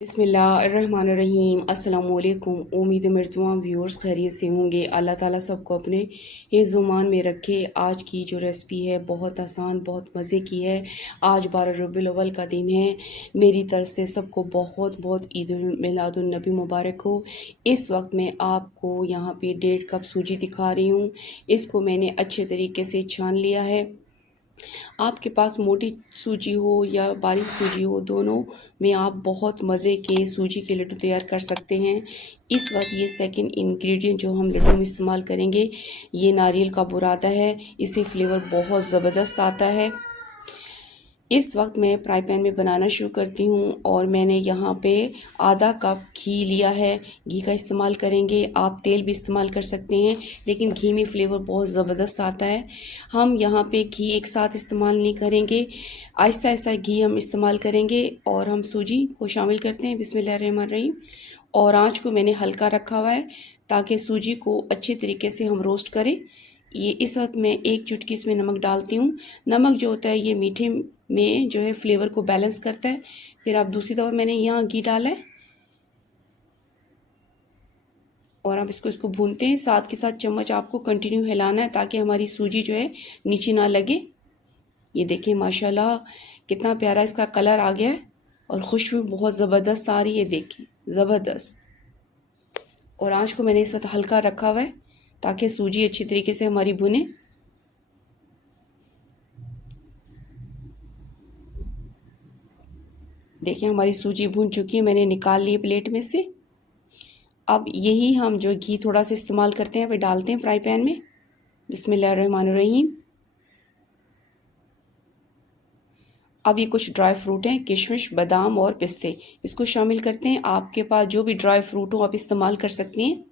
बिस्मिल्लाहिर्रहमानिर्रहीम अस्सलाम वालेकुम। उम्मीद है मेरे तमाम व्यूअर्स खैरियत से होंगे। अल्लाह ताला सबको अपने हिफ्ज़-ओ-मान में रखे। आज की जो रेसिपी है बहुत आसान, बहुत मज़े की है। आज 12 रबीउल अव्वल का दिन है। मेरी तरफ से सबको बहुत बहुत ईद उल मिलादुन नबी मुबारक हो। इस वक्त मैं आपको यहाँ पे 1.5 कप सूजी दिखा रही हूँ। इसको मैंने अच्छे तरीके से छान लिया है। आपके पास मोटी सूजी हो या बारीक सूजी हो, दोनों में आप बहुत मज़े के सूजी के लड्डू तैयार कर सकते हैं। इस वक्त ये सेकंड इंग्रेडिएंट जो हम लड्डू में इस्तेमाल करेंगे, ये नारियल का बुरादा है। इससे फ्लेवर बहुत ज़बरदस्त आता है। इस वक्त मैं फ्राई पैन में बनाना शुरू करती हूँ और मैंने यहाँ पे आधा कप घी लिया है। घी का इस्तेमाल करेंगे, आप तेल भी इस्तेमाल कर सकते हैं, लेकिन घी में फ्लेवर बहुत ज़बरदस्त आता है। हम यहाँ पे घी एक साथ इस्तेमाल नहीं करेंगे, आहिस्ता आहिस्ता घी हम इस्तेमाल करेंगे। और हम सूजी को शामिल करते हैं। बिस्मिल्लाहिर्रहमानिर्रहीम। और आँच को मैंने हल्का रखा हुआ है ताकि सूजी को अच्छे तरीके से हम रोस्ट करें। ये इस वक्त मैं एक चुटकी इसमें नमक डालती हूँ। नमक जो होता है ये मीठे में जो है फ्लेवर को बैलेंस करता है। फिर आप दूसरी दफ़ा मैंने यहाँ घी डाला है और आप इसको भूनते हैं। साथ के साथ चम्मच आपको कंटिन्यू हिलाना है ताकि हमारी सूजी जो है नीचे ना लगे। ये देखिए माशाल्लाह कितना प्यारा इसका कलर आ गया है और खुशबू बहुत ज़बरदस्त आ रही है। देखिए ज़बरदस्त। और आँच को मैंने इस वक्त हल्का रखा हुआ है ताकि सूजी अच्छी तरीके से हमारी भुने। देखिए हमारी सूजी भून चुकी है, मैंने निकाल ली प्लेट में से। अब यही हम जो घी थोड़ा सा इस्तेमाल करते हैं वह डालते हैं फ्राई पैन में। बिस्मिल्लाहिर्रहमानिर्रहीम। अब ये कुछ ड्राई फ्रूट हैं, किशमिश, बादाम और पिस्ते, इसको शामिल करते हैं। आपके पास जो भी ड्राई फ्रूट हो आप इस्तेमाल कर सकते हैं,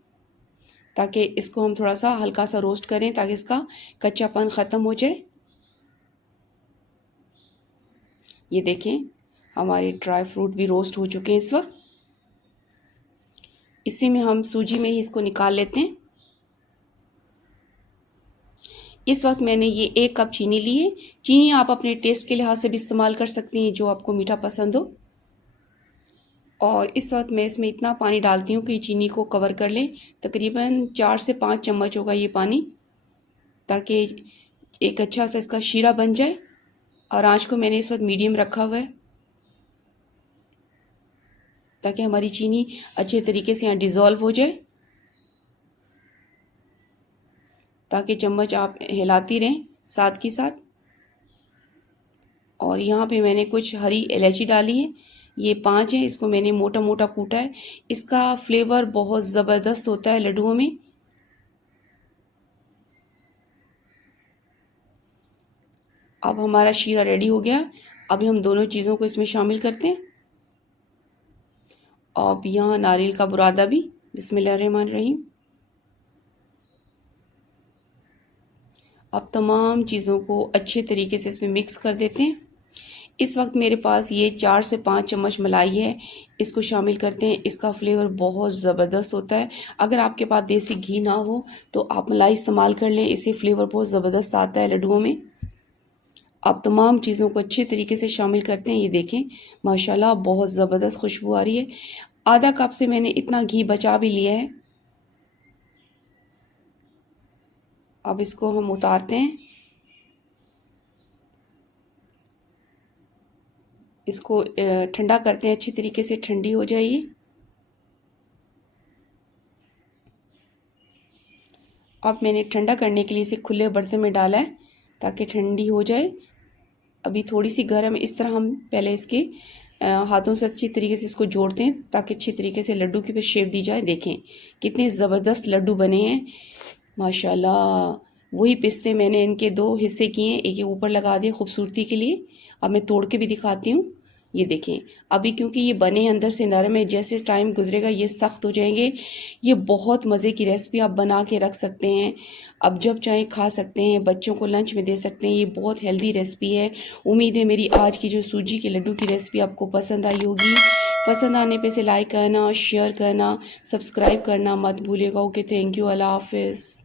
ताकि इसको हम थोड़ा सा हल्का सा रोस्ट करें ताकि इसका कच्चापन ख़त्म हो जाए। ये देखें हमारे ड्राई फ्रूट भी रोस्ट हो चुके हैं इस वक्त। इसी में हम सूजी में ही इसको निकाल लेते हैं। इस वक्त मैंने ये 1 कप चीनी ली है। चीनी आप अपने टेस्ट के लिहाज से भी इस्तेमाल कर सकती हैं, जो आपको मीठा पसंद हो। और इस वक्त मैं इसमें इतना पानी डालती हूँ कि चीनी को कवर कर ले। तकरीबन 4 से 5 चम्मच होगा ये पानी, ताकि एक अच्छा सा इसका शीरा बन जाए। और आँच को मैंने इस वक्त मीडियम रखा हुआ है ताकि हमारी चीनी अच्छे तरीके से यहाँ डिज़ोल्व हो जाए, ताकि चम्मच आप हिलाती रहें साथ के साथ। और यहाँ पे मैंने कुछ हरी इलायची डाली है, ये 5 है। इसको मैंने मोटा मोटा कूटा है। इसका फ्लेवर बहुत ज़बरदस्त होता है लड्डुओं में। अब हमारा शीरा रेडी हो गया। अभी हम दोनों चीज़ों को इसमें शामिल करते हैं। अब यहाँ नारियल का बुरादा भी। बिस्मिल्लाहिर्रहमानिर्रहीम। अब तमाम चीज़ों को अच्छे तरीके से इसमें मिक्स कर देते हैं। इस वक्त मेरे पास ये 4 से 5 चम्मच मलाई है, इसको शामिल करते हैं। इसका फ्लेवर बहुत ज़बरदस्त होता है। अगर आपके पास देसी घी ना हो तो आप मलाई इस्तेमाल कर लें, इससे फ्लेवर बहुत ज़बरदस्त आता है लड्डुओं में। आप तमाम चीज़ों को अच्छे तरीके से शामिल करते हैं। ये देखें माशाल्लाह बहुत ज़बरदस्त खुशबू आ रही है। आधा कप से मैंने इतना घी बचा भी लिया है। अब इसको हम उतारते हैं। इसको ठंडा करते हैं, अच्छी तरीके से ठंडी हो जाए। अब मैंने ठंडा करने के लिए इसे खुले बर्तन में डाला है ताकि ठंडी हो जाए। अभी थोड़ी सी गर्म, इस तरह हम पहले इसके हाथों से अच्छी तरीके से इसको जोड़ते हैं ताकि अच्छी तरीके से लड्डू की भी शेप दी जाए। देखें कितने ज़बरदस्त लड्डू बने हैं माशाल्लाह। वही पिस्ते मैंने इनके 2 हिस्से किए हैं, एक ये ऊपर लगा दिए खूबसूरती के लिए। अब मैं तोड़ के भी दिखाती हूँ। ये देखें अभी क्योंकि ये बने अंदर से नरम है, जैसे टाइम गुजरेगा ये सख्त हो जाएंगे। ये बहुत मज़े की रेसिपी आप बना के रख सकते हैं, अब जब चाहे खा सकते हैं, बच्चों को लंच में दे सकते हैं। ये बहुत हेल्दी रेसिपी है। उम्मीद है मेरी आज की जो सूजी के लड्डू की रेसिपी आपको पसंद आई होगी। पसंद आने पे से लाइक करना, शेयर करना, सब्सक्राइब करना मत भूलिएगा। ओके, थैंक यू, अल्लाह हाफिज़।